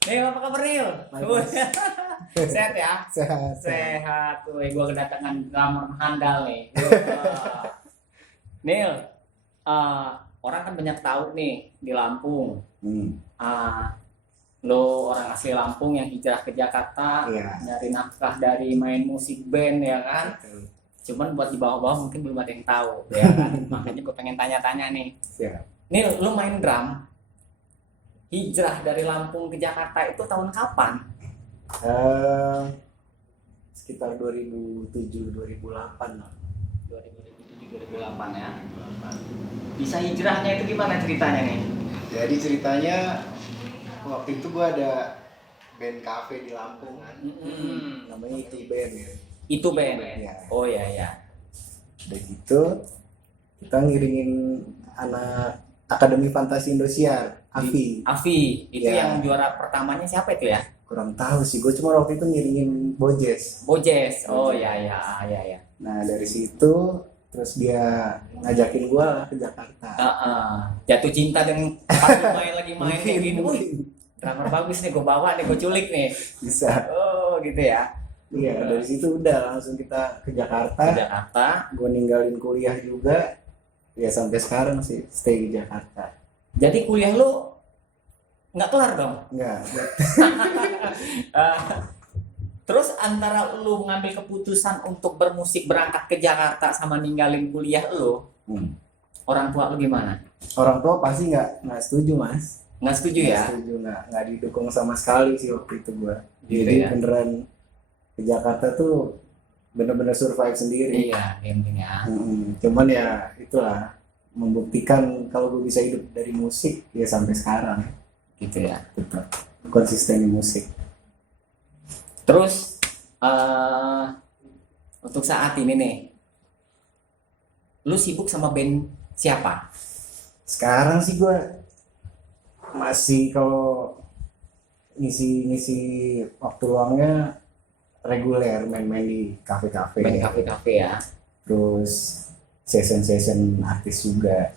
Nil, apa kabar Nil? Baik, Mas. Sehat ya? Sehat. Sehat. Gue kedatangan drummer handal nih. Wah. Nil, orang kan banyak tahu nih di Lampung. Ah, lo orang asli Lampung yang hijrah ke Jakarta, Iya. nyari nafkah dari main musik band ya kan? Betul. Cuman buat di bawah-bawah mungkin belum ada yang tahu ya kan? Makanya gue pengen tanya-tanya nih. Siap. Nil, lo main drum, hijrah dari Lampung ke Jakarta itu tahun kapan? Sekitar 2007-2008 lah. 2007-2008 ya. Bisa hijrahnya itu gimana ceritanya nih? Jadi ceritanya waktu itu gua ada band cafe di Lampung kan. Namanya itu band ya. Itu band. Iya. Oh ya ya. Udah gitu kita ngiringin anak Akademi Fantasi Indosiar, AFI. Avi, itu Ya. yang juara pertamanya siapa itu ya? Kurang tahu sih, gue cuma waktu itu ngiringin Bojes. Bojes. Oh ya ya ya ya. Nah dari situ terus dia ngajakin gua ke Jakarta. Jatuh cinta dengan pas main lagi main kayak gini. Wih, Mungkin drummer bagus nih, gue bawa nih, gue culik nih. bisa. Oh gitu ya. Iya, dari situ udah langsung kita ke Ke Jakarta. Jakarta. Gue ninggalin kuliah juga. Ya sampai sekarang sih stay di Jakarta. Jadi kuliah lu nggak kelar dong? Enggak. Eh, Terus antara lu ngambil keputusan untuk bermusik berangkat ke Jakarta sama ninggalin kuliah lu, orang tua lu gimana? Orang tua pasti nggak setuju, Mas. Nggak setuju Nggak ya? setuju, nggak didukung sama sekali sih waktu itu gua. Gitu Jadi ya? beneran ke Jakarta tuh bener-bener survive sendiri. Iya, yang penting ya. Cuman ya itulah membuktikan kalau gue bisa hidup dari musik ya sampai sekarang Gitu ya. tetap konsisten di musik. Terus untuk saat ini nih, lu sibuk sama band siapa? Sekarang sih gue masih kalau ngisi waktu luangnya reguler main-main di kafe-kafe, Band kafe-kafe ya. terus session artis juga.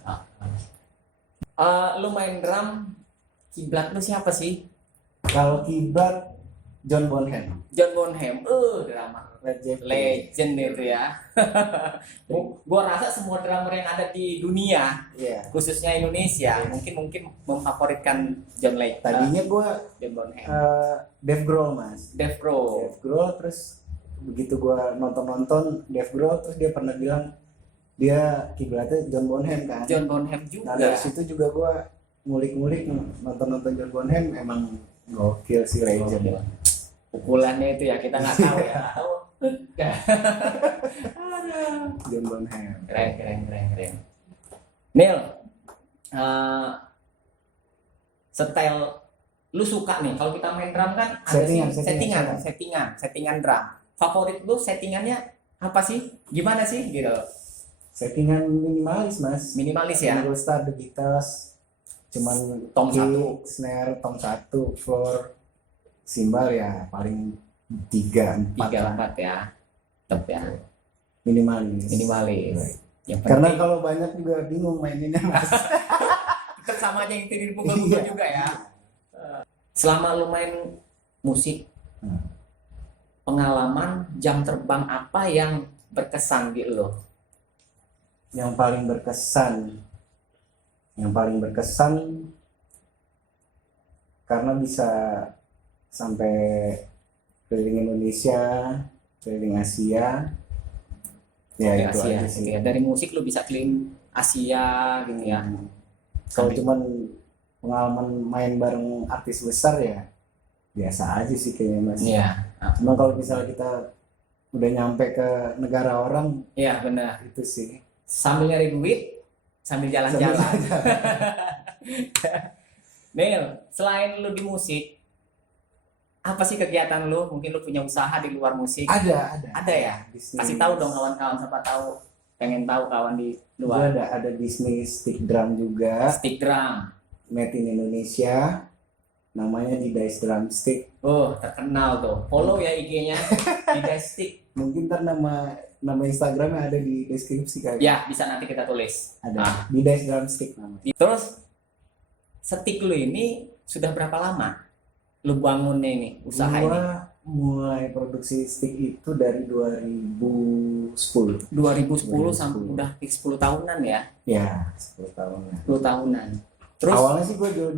Lu main drum, kiblat lu siapa sih? Kalau kiblat John Bonham, John Bonham, drummer Led Zeppelin. legend itu ya. Gua rasa semua drummer yang ada di dunia, Iya. khususnya Indonesia, mungkin memfavoritkan Tadinya gue John Bonham. Dave Grohl, Mas. Dave Grohl. Dave Grohl, terus begitu gue nonton Dave Grohl, terus dia pernah bilang dia kiblatnya John Bonham kan. John Bonham Nah juga. dari situ juga gue ngulik-ngulik nonton John Bonham, emang gokil sih, legend. Pukulannya itu ya kita nggak tahu ya. Tahu. John Bonham. Keren. Neil, style lu suka nih kalau kita main drum kan ada settingan drum. Favorit lu settingannya apa sih? Gimana sih gitu? Settingan minimalis, Mas. Minimalis ya. Single start, the guitars, cuman Tom kick, 1. snare, tom 1, floor, simbal ya paling 3-4 lah. 3-4 ya. Tetap ya. Minimalis. Yang Karena penting kalau banyak juga bingung maininnya, Mas. kita sama aja yang tidur pukul-pukul Iya. juga ya. Selama lu main musik, pengalaman jam terbang apa yang berkesan di lu? Yang paling berkesan karena bisa sampai keliling Indonesia, keliling Asia, ya Dari itu Asia aja gitu sih. ya. Dari musik lu bisa keliling Asia gitu ya. Kalau Sampai- cuman pengalaman main bareng artis besar ya biasa aja sih kayaknya, Mas. Iya. Cuma kalau misalnya kita udah nyampe ke negara orang, Iya benar. itu sih Sambil nyari duit, sambil jalan-jalan. Neil, selain lu di musik, apa sih kegiatan lu? Mungkin lu punya usaha di luar musik? ada Ada ya? bisnis. Kasih tahu dong kawan-kawan, siapa tahu pengen tahu kawan di Gua luar. ada bisnis stick drum juga, Stick drum. made in Indonesia, namanya di Dice Drumstick. Oh, terkenal tuh. Follow ya IG-nya di Stick. Mungkin ntar nama Instagramnya ada di deskripsi kali. Ya, bisa nanti kita tulis. Ada di Dice Drumstick namanya. Terus, stick lu ini sudah berapa lama? lu bangunnya ini usaha ini? Gua mulai produksi stick itu dari 2010. 2010 sampai udah 10 tahunan ya? Ya, 10 tahunan. 10 tahunan. Terus Awalnya sih gue jual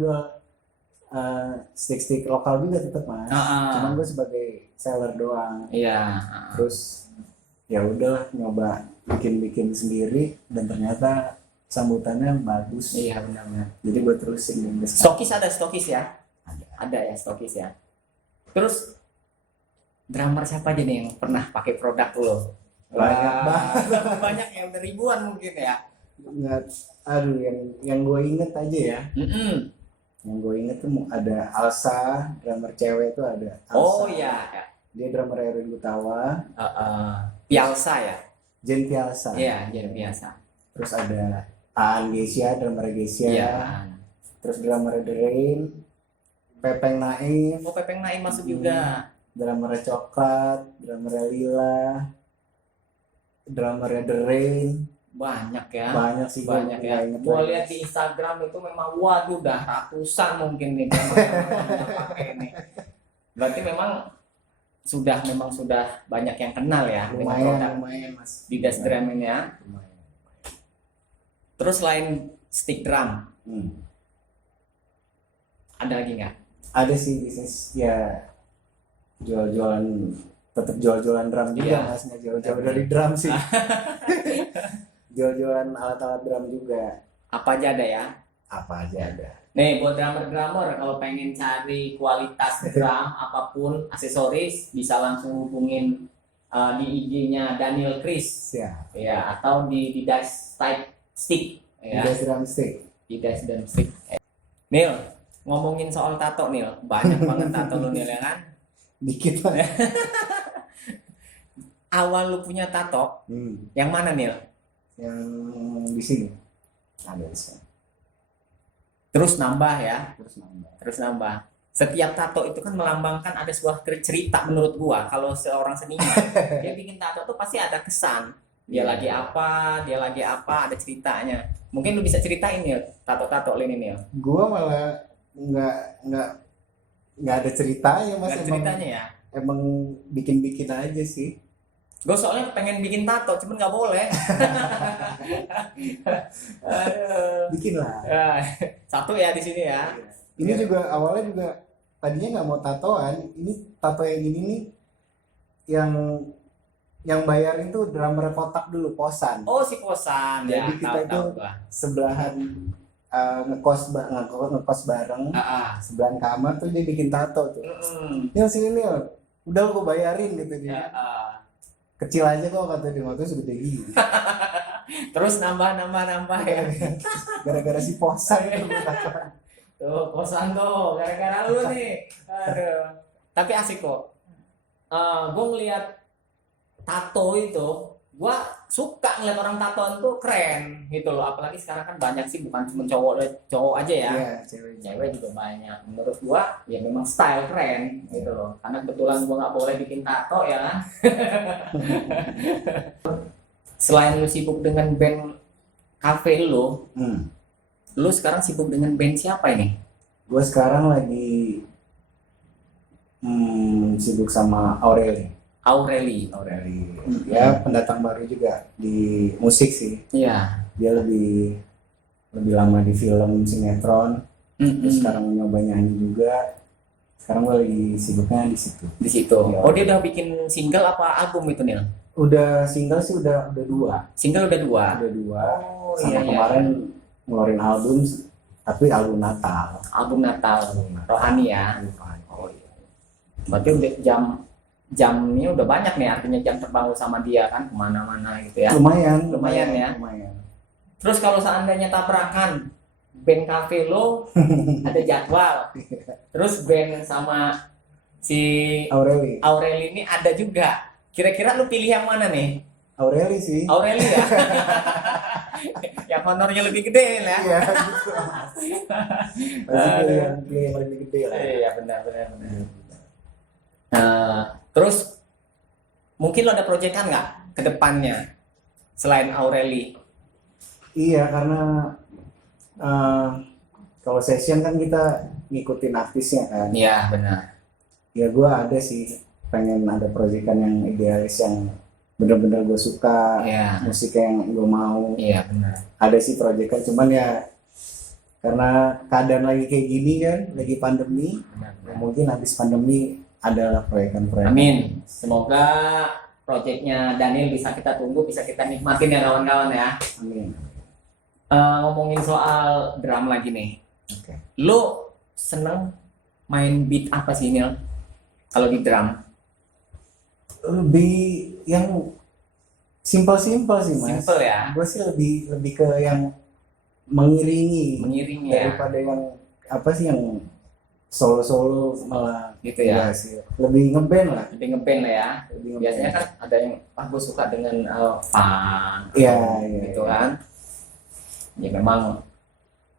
stick-stick lokal juga tetap Mas. Cuman gue sebagai seller doang. iya, Terus ya udah nyoba bikin sendiri dan ternyata sambutannya bagus. iya benar-benar. Jadi gue terusin sampai sekarang. Stokis ada stokis ya? Ada ya stokis ya. Terus drummer siapa aja nih yang pernah pakai produk lo? Banyak Wah, banyak ya, udah ribuan mungkin ya. Nggak, aduh yang gue inget aja ya. Mm-mm. Yang gue inget tuh ada Alsa, drummer cewek tuh ada Alsa. Oh iya, Dia drummer Erwin Gutawa, Pialsa ya? Jen Pialsa. Iya, jadi biasa. Terus ada Aan Gesia, drummer Gesia. Iya. Terus drummer The Rain, Pepeng Naif, Oh, Pepeng Naim masuk juga. drummer Coklat, drummer Lila, drummer The Rain. Banyak ya. Banyak sih, Banyak gua ya. inget Gua lagi. lihat di Instagram itu memang waduh udah ratusan mungkin nih yang pakai ini. Berarti memang sudah banyak yang kenal ya dengan produk Lumayan Mas. Didas Drum ini ya. Lumayan. Terus selain stick drum, ada lagi nggak? Ada sih bisnis ya, jual-jualan, tetap jual-jualan drum juga Iya. Mas, nggak jauh-jauh dari drum sih. Jual-jualan alat-alat drum juga, Apa aja ada ya? apa aja ada. Nih buat drummer kalau pengen cari kualitas drum apapun aksesoris bisa langsung hubungin di IG-nya Daniel Chris Siap. ya, atau di Didas Type Stick ya. Ada drumstick. Didas dan Stick. Nil, ngomongin soal tato Nil, banyak banget tato lu Nil ya kan? Dikit Mas. Awal lu punya tato yang mana Nil? Yang di sini. Ada di sini. Terus nambah ya, Terus nambah. terus nambah. Setiap tato itu kan melambangkan ada sebuah cerita menurut gua. Kalau seorang seniman dia bikin tato tuh pasti ada kesan. Dia lagi apa, ada ceritanya. Mungkin lu bisa ceritain ya tato-tato ini Nil. Gua malah nggak ada ceritanya Mas. Nggak ceritanya ya. Emang bikin-bikin aja sih. Gue soalnya pengen bikin tato, cuman nggak boleh. Aduh. Bikin lah. Satu ya di sini ya. Ini juga awalnya juga tadinya nggak mau tatoan. Ini tato yang ini nih yang bayarin tuh drummer kotak dulu, Posan. Oh si Posan ya. Jadi kita Tahu itu gua. sebelahan ngekos bareng, sebelahan kamar tuh dia bikin tato tuh. Nil sini Nil, udah gue bayarin gitu dia. Kecil aja kok kata dia, waktu segede gini. Terus nambah ya. Gara-gara si Posan itu gue tatoan. Tuh Posan tuh, gara-gara lu nih. Aduh. Tapi asik kok. Gue ngeliat tato itu, gue suka ngeliat orang tatoan tuh keren gitu loh. Apalagi sekarang kan banyak sih, bukan cuma cowok aja ya. Iya, Cewek juga banyak. Menurut gue ya memang style keren gitu loh. Karena kebetulan gue nggak boleh bikin tato ya kan. Selain lu sibuk dengan band cafe lu sekarang sibuk dengan band siapa ini? Gue sekarang lagi sibuk sama Aureli. Ya pendatang baru juga di musik sih. Iya. Dia lebih lama di film sinetron. Terus sekarang nyoba nyanyi juga. Sekarang gue lagi sibuknya di situ. Di situ. Ya. Oh dia udah bikin single apa album itu Nil? Udah single sih udah 2. Single udah 2. Udah 2. Oh Sama iya. kemarin ngeluarin album, tapi album Natal. Album Natal. Rohani ya. Oh iya. Berarti udah jamnya udah banyak nih, artinya jam terbang lu sama dia kan kemana-mana gitu ya. Lumayan ya. Lumayan. Terus kalau seandainya tabrakan band cafe lo ada jadwal, terus band sama si Aureli ini ada juga. Kira-kira lu pilih yang mana nih? Aureli sih. Aureli ya. Yang honornya lebih gede lah. Iya. Pasti yang lebih gede lah. Iya benar. Terus mungkin lo ada proyekan nggak ke depannya selain Aureli? Iya, karena kalau session kan kita ngikutin artisnya kan. Iya benar. Ya gue ada sih pengen ada proyekan yang idealis yang bener-bener gue suka, musiknya yang gue mau. Iya benar. Ada sih proyekan, cuman ya karena keadaan lagi kayak gini kan, lagi pandemi, ya mungkin habis pandemi adalah proyekan-proyekan. Amin. Semoga proyeknya Daniel bisa kita tunggu, bisa kita nikmatin ya kawan-kawan ya. Amin. Ngomongin soal drum lagi nih. Oke. Lo seneng main beat apa sih Nil? Kalau di drum? Lebih yang simpel-simpel sih mas. Simple ya. Gue sih lebih ke yang mengiringi ya. daripada yang apa sih yang solo malah gitu ya. Sih. Lebih ngeband lah. Lebih ngeband lah ya. Biasanya kan ada yang gue suka dengan funk. Iya. Gitu kan. Ya memang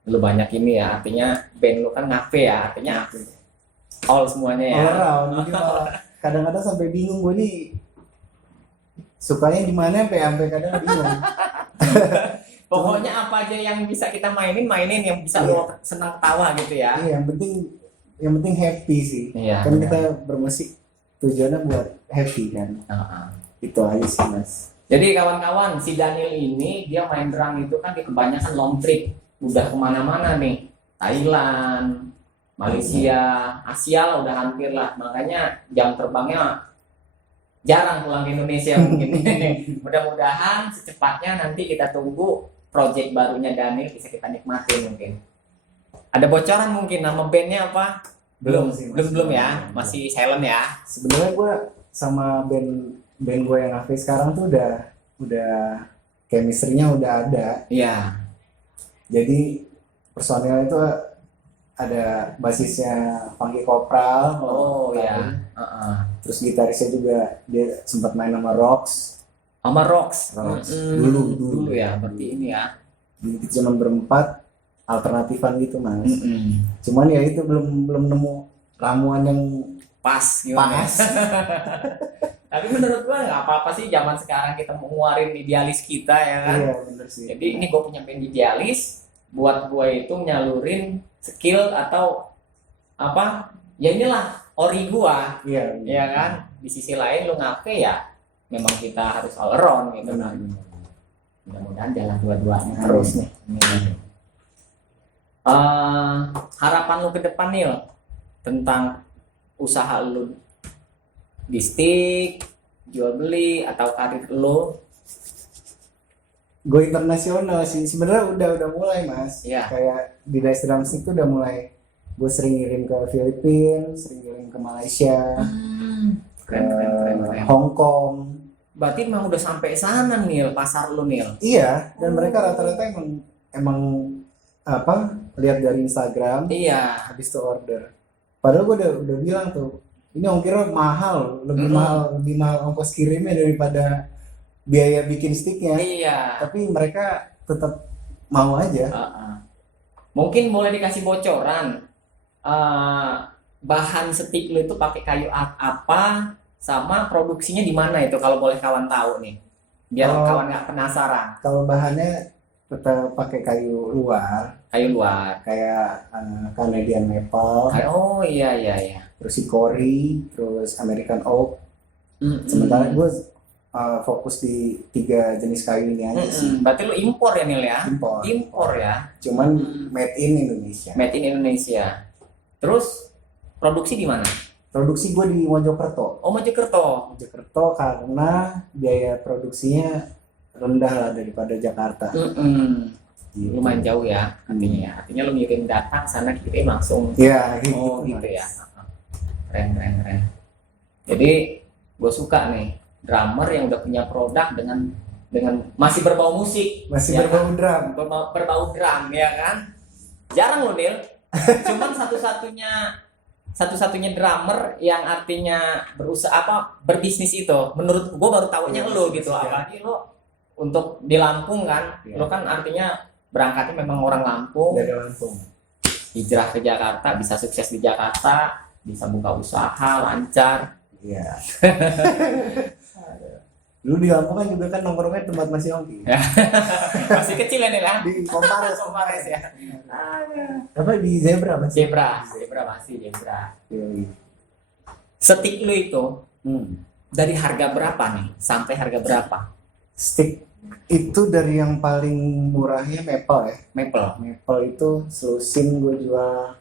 lu banyak ini ya, artinya band lu kan ngafe ya, artinya all semuanya ya. All around. Jadi malah kadang-kadang sampai bingung gue nih sukanya di mana sampai kadang bingung. Pokoknya apa aja yang bisa kita mainin yang bisa lo senang tawa gitu ya. Iya, yang penting happy sih. Iya, kan kita bermusik tujuannya buat happy kan. Itu aja sih mas. Jadi kawan-kawan, si Daniel ini dia main drum itu kan kebanyakan long trip, udah kemana-mana nih, Thailand, Malaysia, Asia lah udah hampir lah. Makanya jam terbangnya jarang pulang ke Indonesia mungkin. Mudah-mudahan secepatnya nanti kita tunggu project barunya Daniel bisa kita nikmatin mungkin. Ada bocoran mungkin nama bandnya apa? Belum sih. Belum ya, masih silent ya. Sebenarnya gue sama band gue yang aktif sekarang tuh udah chemistry-nya udah ada. Iya. Jadi personilnya itu ada basisnya Funky Kopral. Oh iya. Terus gitarisnya juga dia sempat main sama Rox. Sama Rox. Dulu ya, berarti ini ya. Di zaman berempat alternatifan gitu mas. Cuman ya itu belum nemu ramuan yang pas gimana? Pas. Tapi menurut gua nggak apa-apa sih zaman sekarang kita mau ngeluarin idealis kita ya kan. Iya bener sih. Jadi ini gua punya band idealis buat gua itu nyalurin skill atau apa? Ya inilah ori gua. Iya. Ya kan. Di sisi lain lu ngafe ya memang kita harus all around gitu kan. Mudah-mudahan jalan dua-duanya terus nih. Harapan lu ke depan Nil tentang usaha lu di stick, jual beli atau karir lu? Go internasional sih sebenarnya udah mulai mas. Iya. Kayak di Dice Drum Stick tuh udah mulai. Gue sering ngirim ke Filipina, sering ngirim ke Malaysia, keren. Hong Kong. Berarti emang udah sampai sana Nil, pasar lu Nil. Iya, dan mereka rata-rata emang apa lihat dari Instagram. Iya. Habis itu order. Padahal gue udah bilang tuh, ini ongkirnya mahal, lebih mahal ongkos kirimnya daripada biaya bikin sticknya. Iya. Tapi mereka tetap mau aja. Mungkin boleh dikasih bocoran. Bahan stick lu itu pakai kayu apa? Sama produksinya di mana itu kalau boleh kawan tahu nih. Biar kawan nggak penasaran. Kalau bahannya tetap pakai kayu luar. Kayak Canadian maple. Oh iya. Terus hickory, terus American oak. Sementara gue fokus di 3 jenis kayu ini aja sih. Berarti lu impor ya Nil ya? Impor ya. Cuman made in Indonesia. Terus produksi di mana? Produksi gue di Mojokerto. Oh Mojokerto karena biaya produksinya rendah lah daripada Jakarta. Gitu. Lumayan jauh ya artinya ya. Artinya lu ngirim data sana kirim langsung. Iya. Gitu ya. Keren. Jadi gue suka nih drummer yang udah punya produk dengan masih berbau musik. Masih ya berbau kan? drum. Berbau drum ya kan. Jarang loh Nil. Cuman satu-satunya drummer yang artinya berbisnis itu menurut gue baru tahunya lo gitu. Apalagi lo untuk di Lampung kan lo kan artinya berangkatnya memang orang Lampung dari Lampung hijrah ke Jakarta bisa sukses di Jakarta bisa buka usaha lancar iya. Dulu di Lampung kan juga kan nongkrongnya tempat masih Yongki. Masih kecil ya nih lah. Di Kompares. Kompares ya. Apa di Zebra masih? Zebra masih Zebra. Yoi. Stick lu itu Hmm. dari harga berapa nih sampai harga berapa? Stick itu dari yang paling murahnya Maple ya. Maple. Maple itu selusin gue jual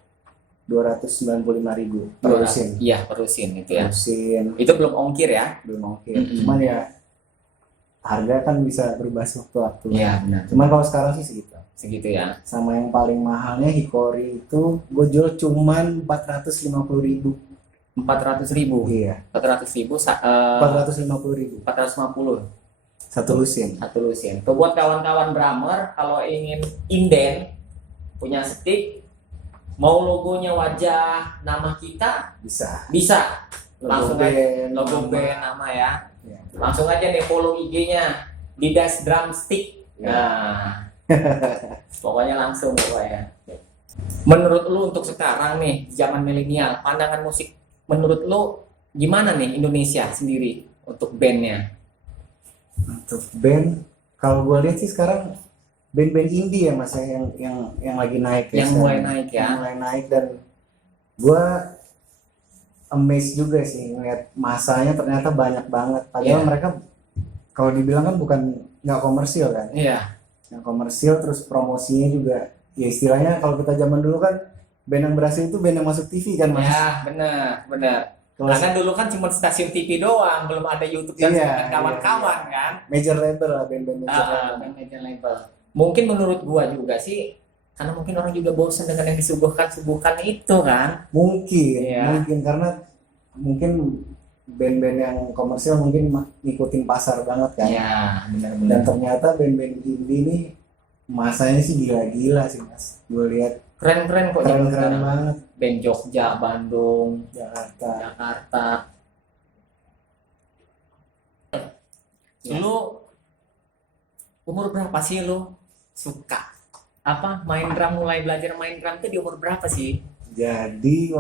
295.000 per lusin. Iya, per lusin itu ya. Lusin Itu belum ongkir ya? belum oke. Cuman ya harga kan bisa berubah sewaktu-waktu. Iya, benar. Cuman kalau sekarang sih segitu. Segitu ya. Sama yang paling mahalnya Hickory itu gue jual cuman 450.000. 400.000. Iya. 400.000 450.000 450 satu lusin. satu lusin. Tuh buat kawan-kawan drummer kalau ingin inden punya stick, mau logonya wajah nama kita Bisa. langsung aja logo band nama ya. Ya. Langsung aja nih follow IG-nya Didas Drumstick. Nah, pokoknya langsung pokoknya. Menurut lu untuk sekarang nih zaman milenial, pandangan musik menurut lu gimana nih Indonesia sendiri untuk bandnya? Untuk band, kalau gue lihat sih sekarang band-band indie ya mas yang lagi naik ya. Yang mulai naik ya. Yang mulai naik dan gue amazed juga sih ngeliat masanya ternyata banyak banget. Padahal mereka kalau dibilang kan bukan nggak komersil kan. Iya. Yang komersil terus promosinya juga ya istilahnya kalau kita zaman dulu kan band yang berhasil itu band yang masuk TV kan mas. Ya benar. Karena dulu kan cuma stasiun TV doang, belum ada YouTube dan kawan-kawan kan. Major label lah band-band Major label. Mungkin menurut gua juga sih, karena mungkin orang juga bosan dengan yang disuguhkan itu kan. Mungkin karena mungkin band-band yang komersil mungkin ngikutin pasar banget kan. Iya, benar-benar. Dan ternyata band-band indie ini masanya sih gila-gila sih mas. Gue lihat Keren-keren kok. keren banget. Band Jogja, Bandung, Jakarta. Lu umur berapa sih lu suka main drum, mulai belajar main drum itu di umur berapa sih? Jadi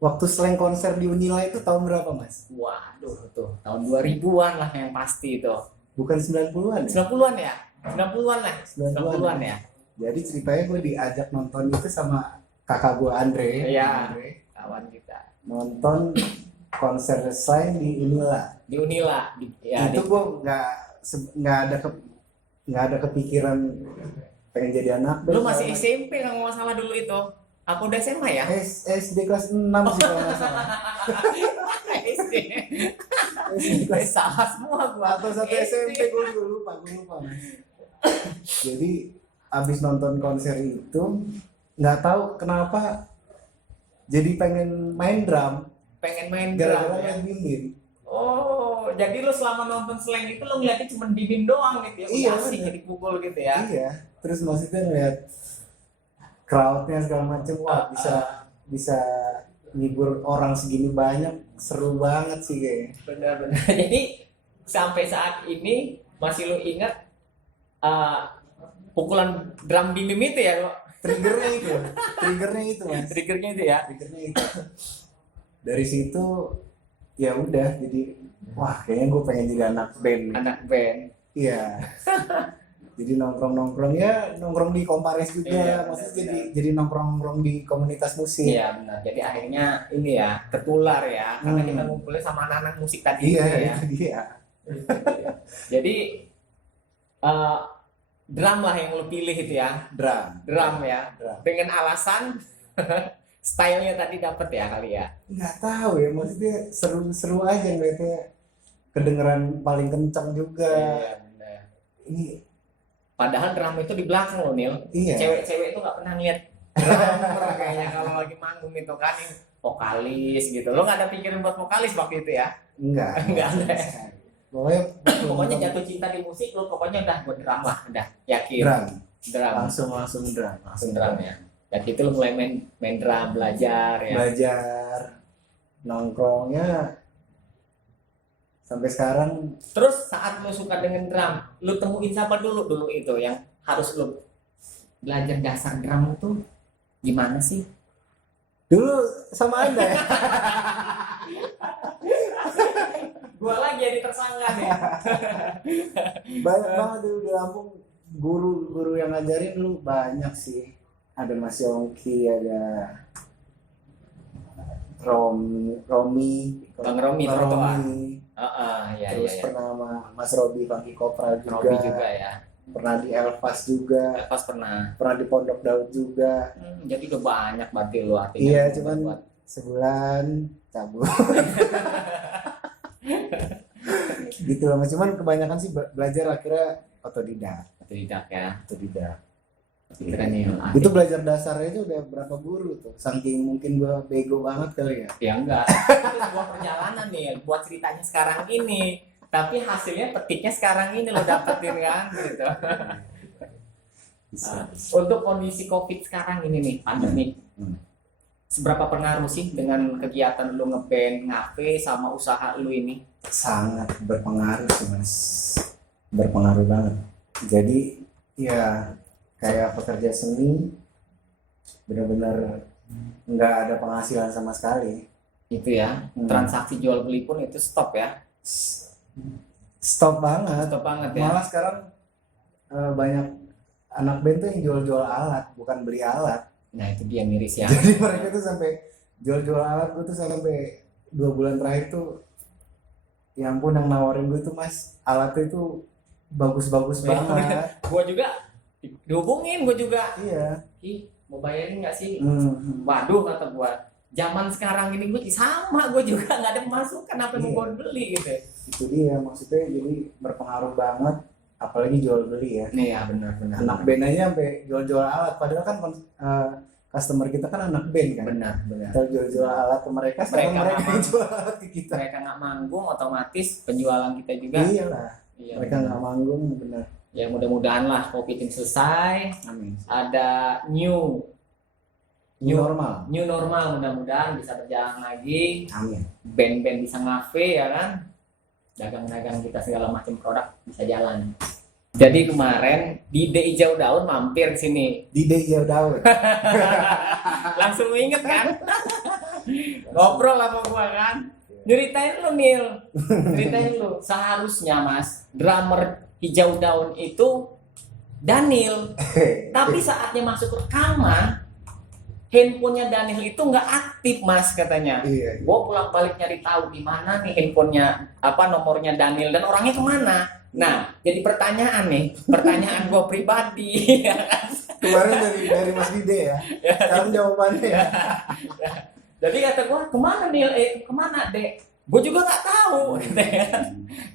waktu slang konser di Unila itu tahun berapa mas? Waduh tuh tahun 2000-an lah yang pasti itu. Bukan 90-an ya? 90-an ya? 90-an lah. 90-an ya. Jadi ceritanya gue diajak nonton itu sama kakak gue Andre. Iya. Kawan kita. Nonton konser slang di Unila. Di Unila. Itu gue nggak ada kepikiran pengen jadi anak. Lu masih SMP kalau nggak salah dulu itu. Aku udah SMA ya? SD kelas 6 sih kalau nggak salah. SD. Salah semua gua. Atau satu SMP gue lupa. Jadi abis nonton konser itu nggak tahu kenapa jadi pengen main drum. Gara-gara ya? yang bimbing. Oh, jadi lu selama nonton slang itu lu ngeliatnya cuma bibim doang gitu ya? Iya, asik jadi pukul gitu ya? Iya. Terus maksudnya ngeliat crowdnya segala macam, wah bisa ngibur orang segini banyak, seru banget sih kayaknya. Benar-benar. Jadi sampai saat ini masih lu ingat pukulan drum bibim itu ya? Triggernya itu mas. Triggernya itu ya? Triggernya itu. Dari situ ya udah jadi wah kayaknya gue pengen jadi anak band. Iya. Jadi nongkrong di Kompares juga, maksudnya jadi nongkrong di komunitas musik. Iya benar. Jadi akhirnya ini ya tertular ya, karena kita ngumpulnya sama anak-anak musik tadi. Iya, ya. itu dia. Jadi drum lah yang lo pilih itu ya. Drum ya. Dengan alasan stylenya tadi dapet ya kali ya. Nggak tahu ya, maksudnya seru aja ngeliatnya, kedengeran paling kencang juga. Iya benar. Ini padahal drum itu di belakang loh Nil. Iya. Cewek-cewek itu nggak pernah lihat drummer kayaknya kalau lagi manggung itu kan vokalis gitu. Lo nggak ada pikiran buat vokalis waktu itu ya? Enggak ada. Pokoknya jatuh cinta di musik lo pokoknya udah buat drum lah, udah yakin. Drum. Langsung drum ya. Dan itu lo mulai main drum, belajar ya. Nongkrongnya sampai sekarang. Terus saat lo suka dengan drum, lo temuin siapa dulu itu yang harus lo belajar dasar drum itu gimana sih? Dulu sama Anda ya. Gua lagi jadi tersangka nih. Banyak banget dulu di Lampung, guru-guru yang ngajarin lu banyak sih. Ada Mas Yongki, ada Romi, Bang Romi, trotoar. Ya, terus ya. pernah sama Mas Robi Bangki Kopra juga. Robi juga ya. Pernah di Elvas juga. Elvas pernah. Pernah di Pondok Daud juga. Jadi udah banyak berarti lu artinya. Iya, cuman sebulan cabut. Gitu loh, cuman kebanyakan sih belajar akhirnya otodidak ya. Otodidak. Keren nih. Itu belajar dasarnya itu udah berapa guru tuh? Saking mungkin gua bego banget kali ya. Ya enggak. Itu sebuah perjalanan nih buat ceritanya sekarang ini. Tapi hasilnya petiknya sekarang ini lo dapetin kan gitu. Untuk kondisi Covid sekarang ini nih, pandemi. Seberapa pengaruh sih dengan kegiatan lu ngeband, ngafe sama usaha lu ini? Sangat berpengaruh sih Mas. Berpengaruh banget. Jadi ya kayak pekerja seni benar-benar nggak ada penghasilan sama sekali. Itu ya. Transaksi jual beli pun itu stop ya. Stop banget. Stop banget ya. Malah sekarang banyak anak band tuh yang jual-jual alat, bukan beli alat. Nah itu dia miris ya. Jadi mereka tuh sampai jual-jual alat. Gue tuh sampai 2 bulan terakhir tuh, ya ampun, yang nawarin gue tuh Mas, alatnya itu bagus-bagus banget. Gue juga dihubungin, gue juga. Iya. Ih, mau bayarin nggak sih? Waduh, kata gue, zaman sekarang ini gue sama, gue juga nggak ada pemasukan, apa yang mau gue beli gitu. Itu dia maksudnya, jadi berpengaruh banget, apalagi jual beli ya. Iya benar. Anak band aja sampai jual-jual alat, padahal kan customer kita kan anak band kan. Benar. Kita jual-jual alat ke mereka, sekarang mereka jual alat ke kita. Mereka nggak manggung, otomatis penjualan kita juga. Iyalah. Iya, mereka nggak manggung, benar. Ya mudah-mudahan lah Covid ini selesai. Amin. Ada new normal. New normal, mudah-mudahan bisa berjalan lagi. Amin. Band-band bisa ngafe ya kan. Dagang-dagang kita segala macam produk bisa jalan. Jadi kemarin di Hijau Daun mampir ke sini. Di Hijau Daun. Langsung inget kan? Ngobrol sama gua kan. Ceritain lu Nil. Ceritain lu. Seharusnya Mas, drummer Hijau Daun itu Daniel. Tapi saatnya masuk rekaman, handphonenya Daniel itu nggak aktif Mas katanya. Iya. Gue pulang balik nyari tahu di mana nih handphonenya, nomornya Daniel dan orangnya kemana. Nah, jadi pertanyaan gue pribadi. Kemarin dari Mas Dide ya. Sekarang jawabannya ya. Jadi kata gue, kemana nih? Kemana Dek? Gue juga nggak tahu.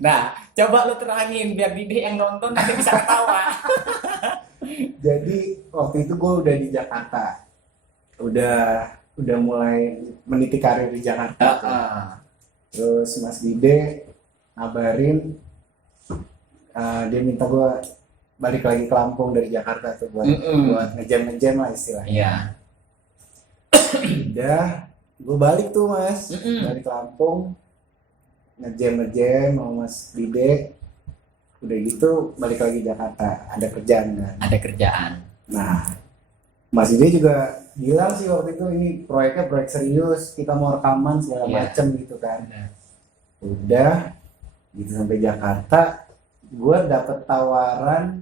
Nah, coba lu terangin biar Dide yang nonton nanti bisa ketawa. Jadi waktu itu gue udah di Jakarta. Udah mulai meniti karir di Jakarta. Terus Mas Dide ngabarin dia minta gue balik lagi ke Lampung dari Jakarta tuh buat ngejam lah istilahnya. Iya. Udah, gue balik tuh Mas, balik ke Lampung ngejam sama Mas Dide. Udah gitu balik lagi Jakarta, ada kerjaan kan. Ada kerjaan. Nah, Mas Dide juga bilang sih waktu itu ini proyeknya proyek serius, kita mau rekaman segala macem gitu kan. Udah gitu sampai Jakarta, gue dapet tawaran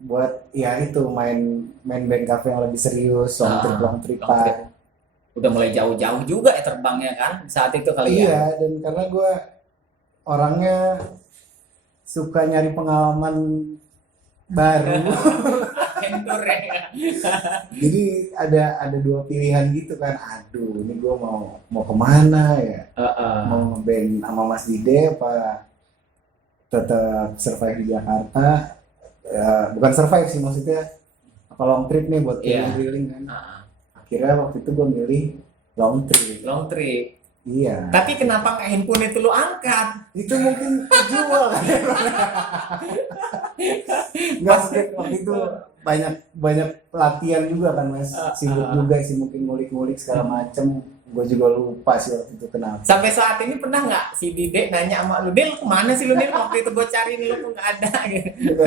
buat ya itu main band cafe yang lebih serius, long tripan. Udah mulai jauh-jauh juga ya terbangnya kan saat itu kali ya. Iya, dan karena gue orangnya suka nyari pengalaman baru. Adventure ya. Jadi ada 2 pilihan gitu kan. Aduh, ini gue mau kemana ya? Mau ngeband sama Mas Dide apa tetap survive di Jakarta? Bukan survive sih, maksudnya apa long trip nih buat keliling kan. Akhirnya waktu itu gue milih long trip. Iya. Tapi kenapa nggak handphone itu lu angkat? Itu mungkin jual kan. Nggak, waktu itu banyak latihan juga kan Mas. Sibuk juga sih, mungkin ngulik-ngulik segala macem. Gue juga lupa sih waktu itu kenapa. Sampai saat ini pernah nggak si Dide nanya sama lu, Del kemana sih lu Del? Waktu itu gue cari nih lu nggak ada gitu.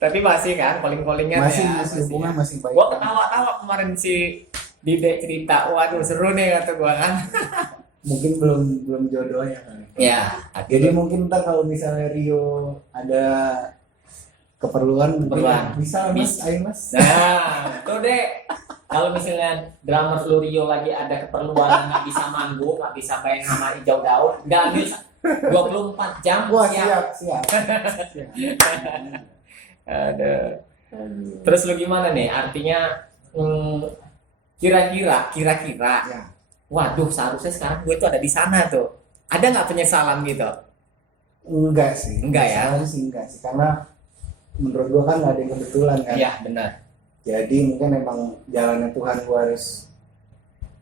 Tapi masih kan calling-callingan masih, ya. Masih hubungan masih baik. Gue ketawa-tawa kemarin si Dide cerita, waduh seru nih kata gue kan. mungkin belum jodohnya kali. Ya, Jadi mungkin ntar kalau misalnya Rio ada keperluan bisa mas, ayo mas. nah tuh deh, kalau misalnya drummer lu Rio lagi ada keperluan nggak bisa manggung, nggak bisa main sama Hijau Daun, nggak bisa 24 jam. Wah siap. Ada. Terus lu gimana nih? Artinya kira-kira Ya. waduh, seharusnya sekarang gue tuh ada di sana tuh. Ada nggak penyesalan gitu? Enggak sih. Salah sih enggak sih, karena menurut gua kan nggak ada yang kebetulan kan. Iya benar. Jadi mungkin emang jalannya Tuhan gua harus.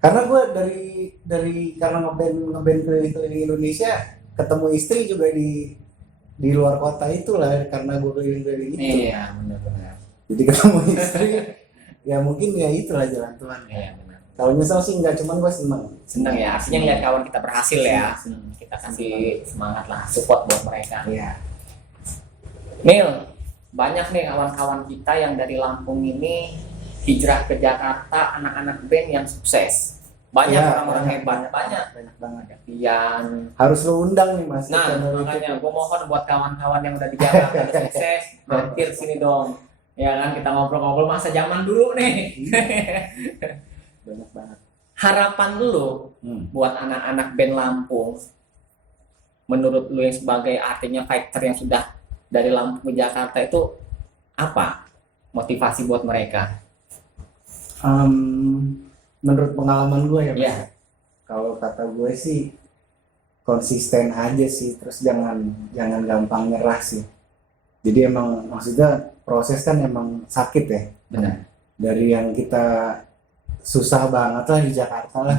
Karena gua dari karena ngeband keliling Indonesia, ketemu istri juga di luar kota itulah, karena gua keliling itu. Iya benar. Jadi ketemu istri, ya mungkin ya itulah jalan Tuhan. Iya benar. Kalau nyesel sih enggak, cuman gua seneng Ya, artinya ngeliat kawan kita berhasil ya. Kita kasih semangat lah, support buat mereka. Iya. Nil, banyak nih kawan-kawan kita yang dari Lampung ini hijrah ke Jakarta, anak-anak band yang sukses. Banyak orang-orang hebat, banyak banget. yang Harus lu undang nih mas. nah makanya gue mohon buat kawan-kawan yang udah di Jakarta udah sukses, mampir sini dong. Ya kan, kita ngobrol-ngobrol masa zaman dulu nih. Banyak banget. Harapan lu buat anak-anak band Lampung, menurut lu yang sebagai artinya fighter yang sudah dari Lampung ke Jakarta, itu apa motivasi buat mereka? Menurut pengalaman gue ya mas. Iya. Kalau kata gue sih konsisten aja sih, terus jangan gampang nyerah sih. Jadi emang maksudnya proses kan emang sakit ya. Benar. Dari yang kita susah banget lah di Jakarta lah,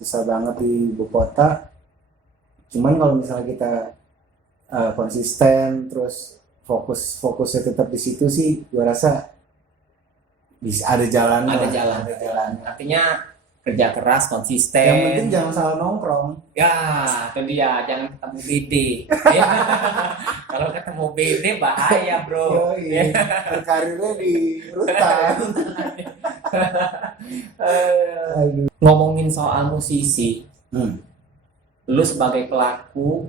susah banget di ibu kota. Cuman kalau misalnya kita konsisten, terus fokusnya tetap di situ sih, gue rasa bisa ada jalan. Artinya kerja keras, konsisten. Yang penting jangan salah nongkrong. Ya, itu dia, jangan ketemu BD. Ya. Kalau ketemu BD bahaya, bro. Yoi, karirnya di rutan. Ngomongin soal musisi, lu sebagai pelaku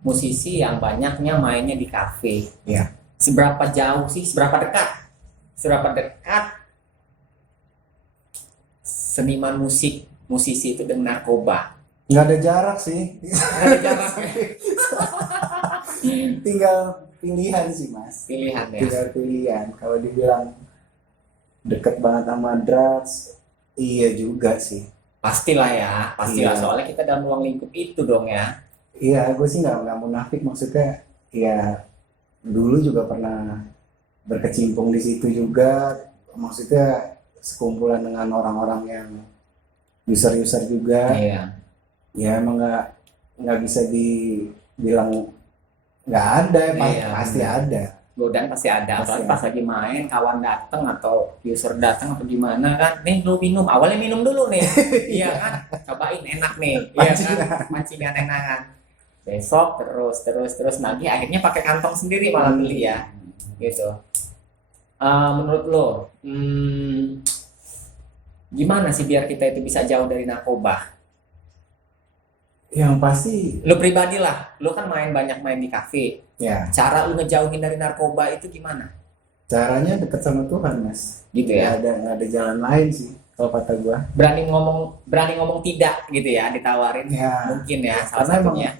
musisi yang banyaknya mainnya di kafe. Iya. Seberapa jauh sih, seberapa dekat seniman musisi itu dengan narkoba? Nggak ada jarak sih. Tinggal pilihan sih mas. Pilihan ya. Tinggal pilihan. Kalau dibilang deket banget sama drugs, iya juga sih. Pastilah ya. Soalnya kita dalam ruang lingkup itu dong ya. Iya, gue sih nggak munafik, maksudnya ya dulu juga pernah berkecimpung di situ juga, maksudnya sekumpulan dengan orang-orang yang user juga. Iya. Ya emang nggak bisa dibilang nggak ada, pasti ada. Godaan pasti ada. Apalagi pas lagi main, kawan datang atau user datang atau gimana kan, nih lu minum, awalnya minum dulu nih. Iya kan, cobain enak nih. Iya kan, pancingan enak kan. Besok terus nagih, akhirnya pakai kantong sendiri malah beli ya. Gitu. Menurut lo, gimana sih biar kita itu bisa jauh dari narkoba? Yang pasti lu pribadi lah, lu kan banyak main di kafe. Ya. Cara lu ngejauhin dari narkoba itu gimana? Caranya dekat sama Tuhan mas. Gitu ya. Nggak ada jalan lain sih kalau kata gua. Berani ngomong tidak gitu ya, ditawarin. Ya. Mungkin ya salah Karena satunya.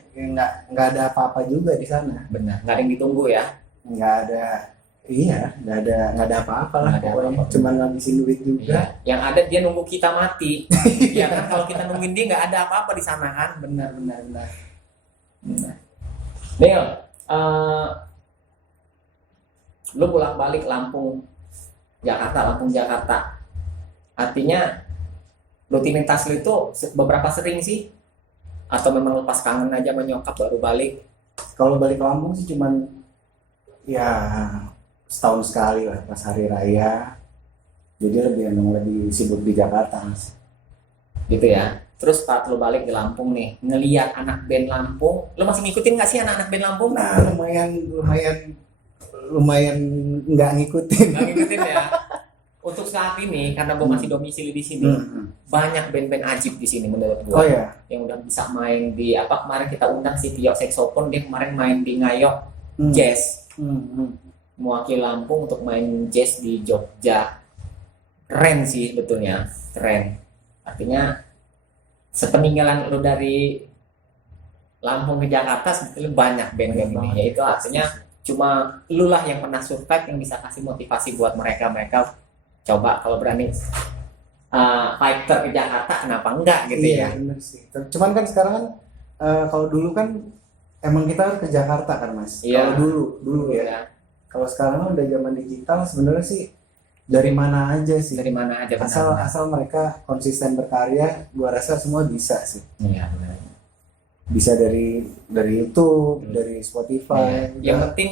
Nggak ada apa-apa juga di sana. Benar, nggak ada yang ditunggu ya. Nggak ada. Iya, nggak ada apa-apa lah. Nggak ada Pokoknya apa-apa. cuma ngabisin duit juga. Iya. Yang ada dia nunggu kita mati. Ya kan, kalau kita nungguin dia nggak ada apa-apa di sana kan. Benar. Neil, lu bolak-balik Lampung Jakarta. Artinya rutinitas lu itu beberapa sering sih? Atau memang lepas kangen aja menyokap baru balik? Kalau balik Lampung sih cuman ya setahun sekali lah pas hari raya. Jadi lebih sibuk di Jakarta mas. Gitu ya. Terus saat lu balik di Lampung nih, ngeliat anak band Lampung, lu masih ngikutin nggak sih anak-anak band Lampung? Nah lumayan nggak ngikutin. Nggak ngikutin ya. untuk saat ini karena gue masih domisili di sini, banyak band-band ajib di sini menurut gue. Oh ya. Yang udah bisa main di apa kemarin kita undang si Tio Saxophone, dia kemarin main di Ngayok Jazz. Mewakili Lampung untuk main jazz di Jogja. Keren sih sebetulnya, keren. Artinya sepeninggalan lu dari Lampung ke Jakarta sebetulnya banyak band-band ini. Yaitu artinya cuma lu lah yang pernah survive yang bisa kasih motivasi buat mereka coba kalau berani fighter ke Jakarta kenapa enggak gitu iya, ya. Bener sih. Cuman kan sekarang kan kalau dulu kan emang kita harus ke Jakarta kan Mas. Iya. Kalau dulu ya. Kalau sekarang kan udah zaman digital sebenarnya sih dari mana aja sih. Dari mana aja asal mereka konsisten berkarya, gua rasa semua bisa sih. Iya benar. Bisa dari YouTube, dari Spotify. Yang penting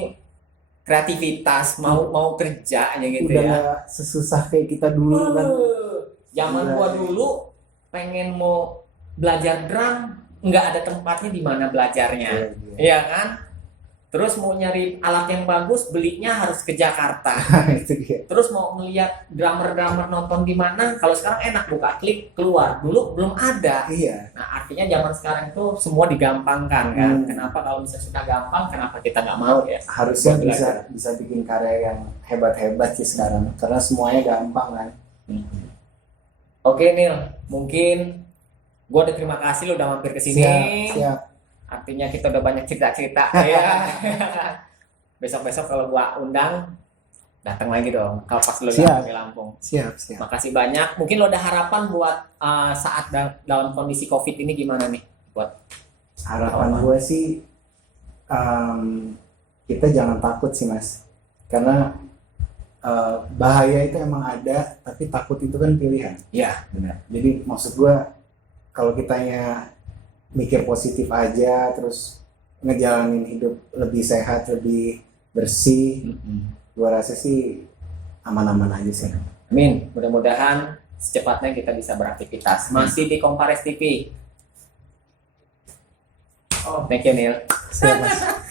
kreativitas, mau kerja aja gitu udah ya. Gak sesusah kayak kita dulu kan. Zaman gua dulu pengen mau belajar drum, nggak ada tempatnya di mana belajarnya. Iya kan? Terus mau nyari alat yang bagus, belinya harus ke Jakarta. Itu dia. Terus mau ngeliat drummer nonton di mana? Kalau sekarang enak buka klik keluar. Dulu belum ada. Iya. Nah artinya zaman sekarang itu semua digampangkan kan. Kenapa kalau misalnya sudah gampang, kenapa kita nggak mau ya? Harusnya bisa bikin karya yang hebat-hebat sih sekarang. Karena semuanya gampang kan. Oke Nil, mungkin gue udah terima kasih lo udah mampir ke sini. Siap. Artinya kita udah banyak cerita-cerita ya. Besok-besok kalau gua undang datang lagi dong. Kalau pas lo datang di Lampung. Siap. Makasih banyak. Mungkin lo ada harapan buat saat dalam kondisi COVID ini gimana nih? Buat harapan gue sih kita jangan takut sih Mas. Karena bahaya itu emang ada, tapi takut itu kan pilihan. Iya, benar. Jadi maksud gue kalau kitanya mikir positif aja, terus ngejalanin hidup lebih sehat, lebih bersih, gue rasa sih aman-aman aja sih. Amin. Mudah-mudahan secepatnya kita bisa beraktivitas. Masih di Kompares TV. Oh, thank you Neil. Siap Mas.